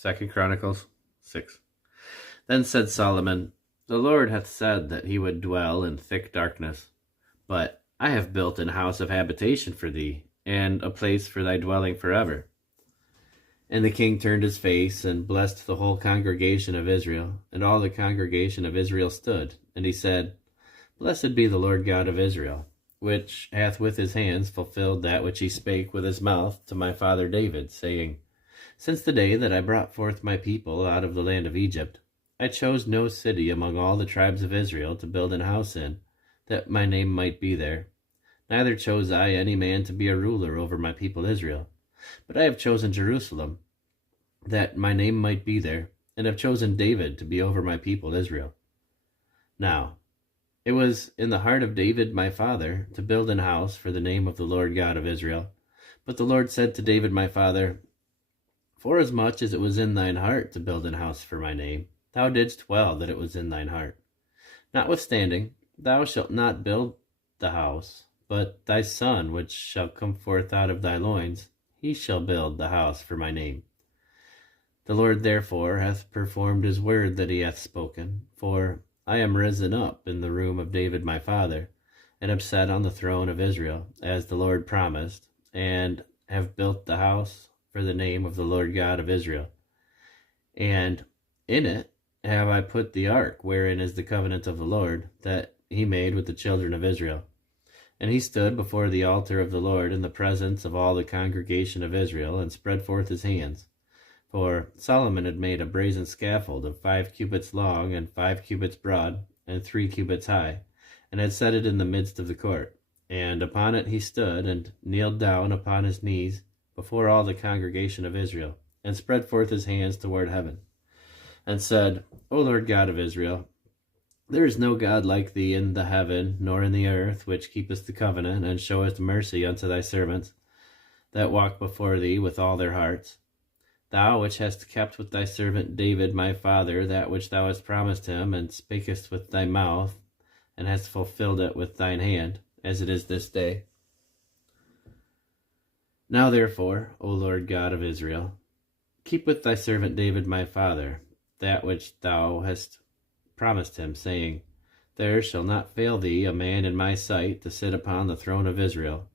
2 Chronicles 6. Then said Solomon, The Lord hath said that he would dwell in thick darkness. But I have built an house of habitation for thee, and a place for thy dwelling forever. And the king turned his face, and blessed the whole congregation of Israel. And all the congregation of Israel stood. And he said, Blessed be the Lord God of Israel, which hath with his hands fulfilled that which he spake with his mouth to my father David, saying, Since the day that I brought forth my people out of the land of Egypt, I chose no city among all the tribes of Israel to build an house in, that my name might be there. Neither chose I any man to be a ruler over my people Israel. But I have chosen Jerusalem, that my name might be there, and have chosen David to be over my people Israel. Now, it was in the heart of David my father to build an house for the name of the Lord God of Israel. But the Lord said to David my father, Forasmuch as it was in thine heart to build an house for my name, thou didst well that it was in thine heart. Notwithstanding, thou shalt not build the house, but thy son which shall come forth out of thy loins, he shall build the house for my name. The Lord therefore hath performed his word that he hath spoken, for I am risen up in the room of David my father, and am set on the throne of Israel, as the Lord promised, and have built the house for the name of the Lord God of Israel. And in it have I put the ark, wherein is the covenant of the Lord, that he made with the children of Israel. And he stood before the altar of the Lord in the presence of all the congregation of Israel, and spread forth his hands. For Solomon had made a brazen scaffold of 5 cubits long, and 5 cubits broad, and 3 cubits high, and had set it in the midst of the court. And upon it he stood, and kneeled down upon his knees before all the congregation of Israel, and spread forth his hands toward heaven, and said, O Lord God of Israel, there is no God like thee in the heaven, nor in the earth, which keepeth the covenant, and showeth mercy unto thy servants, that walk before thee with all their hearts. Thou which hast kept with thy servant David my father that which thou hast promised him, and spakest with thy mouth, and hast fulfilled it with thine hand, as it is this day. Now therefore, O Lord God of Israel, keep with thy servant David my father that which thou hast promised him, saying, There shall not fail thee a man in my sight to sit upon the throne of Israel.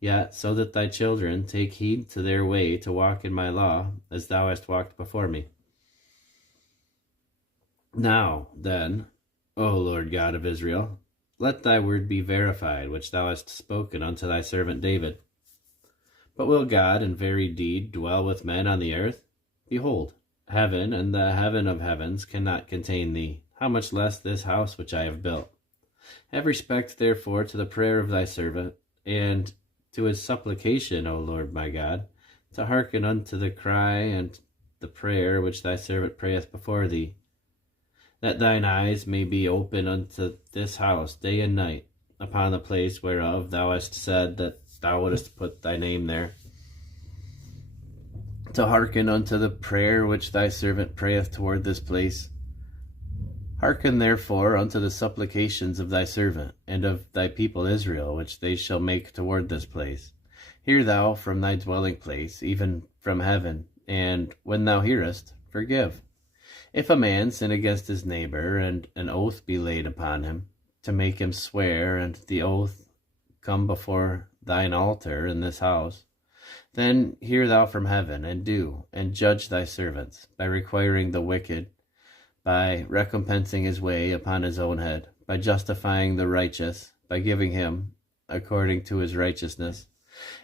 Yet so that thy children take heed to their way to walk in my law, as thou hast walked before me. Now, then, O Lord God of Israel, let thy word be verified, which thou hast spoken unto thy servant David. But will God in very deed dwell with men on the earth? Behold, heaven and the heaven of heavens cannot contain thee, how much less this house which I have built. Have respect therefore to the prayer of thy servant, and to his supplication, O Lord my God, to hearken unto the cry and the prayer which thy servant prayeth before thee, that thine eyes may be open unto this house day and night, upon the place whereof thou hast said that thou wouldest put thy name there, to hearken unto the prayer which thy servant prayeth toward this place. Hearken therefore unto the supplications of thy servant, and of thy people Israel, which they shall make toward this place. Hear thou from thy dwelling place, even from heaven, and when thou hearest, forgive. If a man sin against his neighbor, and an oath be laid upon him, to make him swear, and the oath come before thine altar in this house, then hear thou from heaven, and do, and judge thy servants, by requiring the wicked, by recompensing his way upon his own head, by justifying the righteous, by giving him according to his righteousness.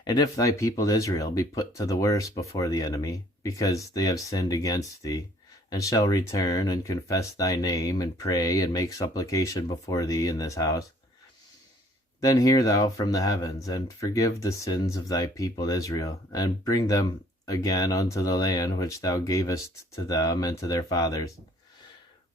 And if thy people Israel be put to the worse before the enemy, because they have sinned against thee, and shall return and confess thy name, and pray and make supplication before thee in this house, then hear thou from the heavens, and forgive the sins of thy people Israel, and bring them again unto the land which thou gavest to them and to their fathers,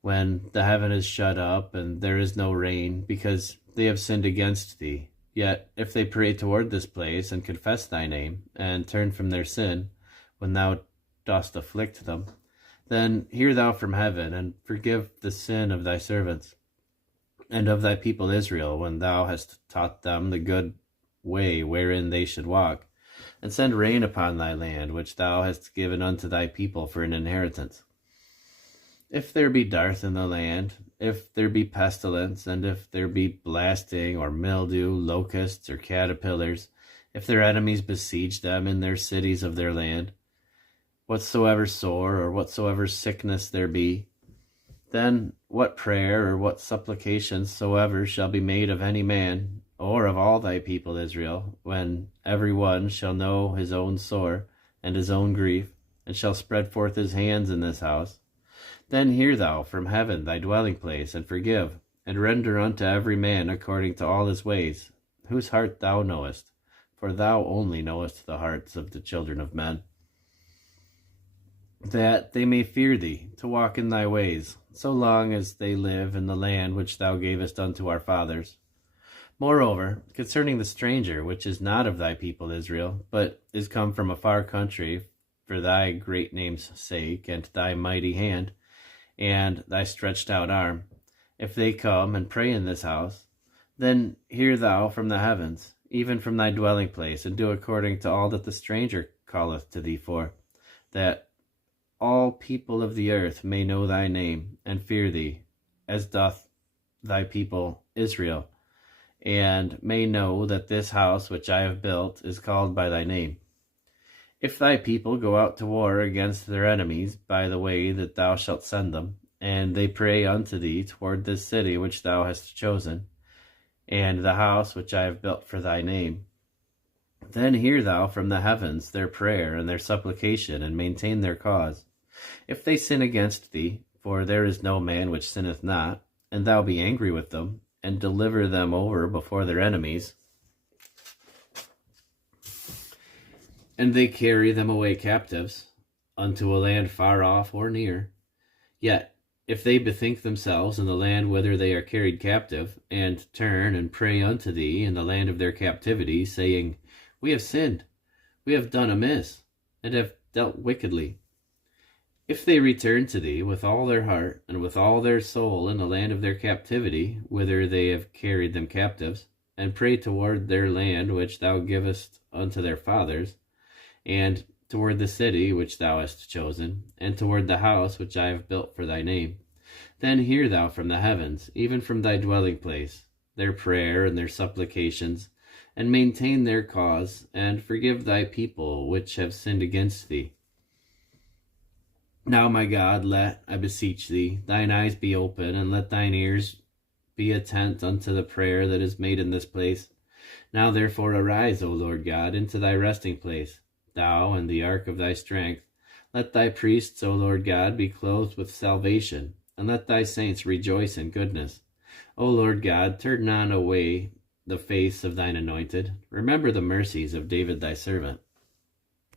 when the heaven is shut up, and there is no rain, because they have sinned against thee. Yet if they pray toward this place, and confess thy name, and turn from their sin, when thou dost afflict them, then hear thou from heaven, and forgive the sin of thy servants, and of thy people Israel, when thou hast taught them the good way wherein they should walk, and send rain upon thy land, which thou hast given unto thy people for an inheritance. If there be dearth in the land, if there be pestilence, and if there be blasting, or mildew, locusts, or caterpillars, if their enemies besiege them in their cities of their land, whatsoever sore or whatsoever sickness there be, then what prayer or what supplication soever shall be made of any man, or of all thy people Israel, when every one shall know his own sore and his own grief, and shall spread forth his hands in this house, then hear thou from heaven thy dwelling place, and forgive, and render unto every man according to all his ways, whose heart thou knowest, for thou only knowest the hearts of the children of men, that they may fear thee, to walk in thy ways, so long as they live in the land which thou gavest unto our fathers. Moreover, concerning the stranger, which is not of thy people Israel, but is come from a far country, for thy great name's sake, and thy mighty hand, and thy stretched out arm, if they come and pray in this house, then hear thou from the heavens, even from thy dwelling place, and do according to all that the stranger calleth to thee for, that all people of the earth may know thy name, and fear thee, as doth thy people Israel, and may know that this house which I have built is called by thy name. If thy people go out to war against their enemies by the way that thou shalt send them, and they pray unto thee toward this city which thou hast chosen, and the house which I have built for thy name, then hear thou from the heavens their prayer and their supplication, and maintain their cause. If they sin against thee, for there is no man which sinneth not, and thou be angry with them, and deliver them over before their enemies, and they carry them away captives unto a land far off or near, yet if they bethink themselves in the land whither they are carried captive, and turn and pray unto thee in the land of their captivity, saying, We have sinned, we have done amiss, and have dealt wickedly. If they return to thee with all their heart and with all their soul in the land of their captivity, whither they have carried them captives, and pray toward their land which thou givest unto their fathers, and toward the city which thou hast chosen, and toward the house which I have built for thy name, then hear thou from the heavens, even from thy dwelling place, their prayer and their supplications, and maintain their cause, and forgive thy people which have sinned against thee. Now, my God, let, I beseech thee, thine eyes be open, and let thine ears be attent unto the prayer that is made in this place. Now therefore arise, O Lord God, into thy resting place, thou and the ark of thy strength. Let thy priests, O Lord God, be clothed with salvation, and let thy saints rejoice in goodness. O Lord God, turn not away the face of thine anointed. Remember the mercies of David thy servant,